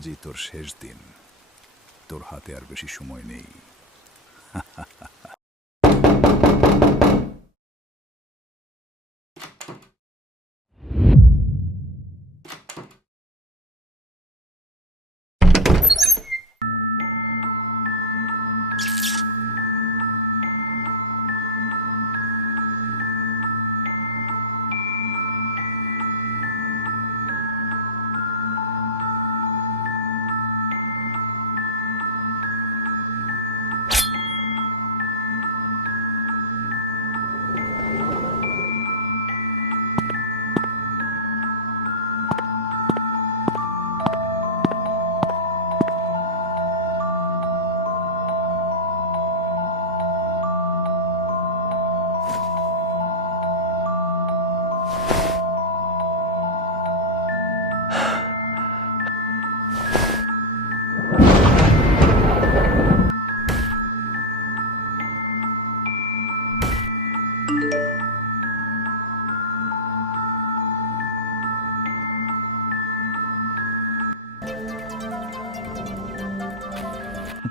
আজই তোর শেষ দিন। তোর হাতে আর বেশি সময় নেই।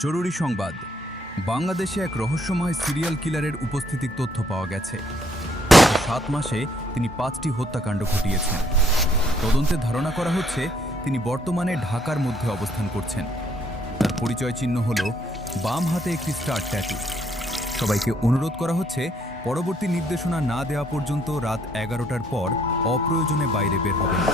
জরুরি সংবাদ। বাংলাদেশে এক রহস্যময় সিরিয়াল কিলারের উপস্থিতির তথ্য পাওয়া গেছে। 7 মাসে তিনি 5টি হত্যাকাণ্ড ঘটিয়েছেন। তদন্তে ধারণা করা হচ্ছে তিনি বর্তমানে ঢাকার মধ্যে অবস্থান করছেন। তার পরিচয় চিহ্ন হল বাম হাতে একটি স্টার ট্যাটু। সবাইকে অনুরোধ করা হচ্ছে পরবর্তী নির্দেশনা না দেওয়া পর্যন্ত রাত 11টার পর অপ্রয়োজনে বাইরে বের হবেন না।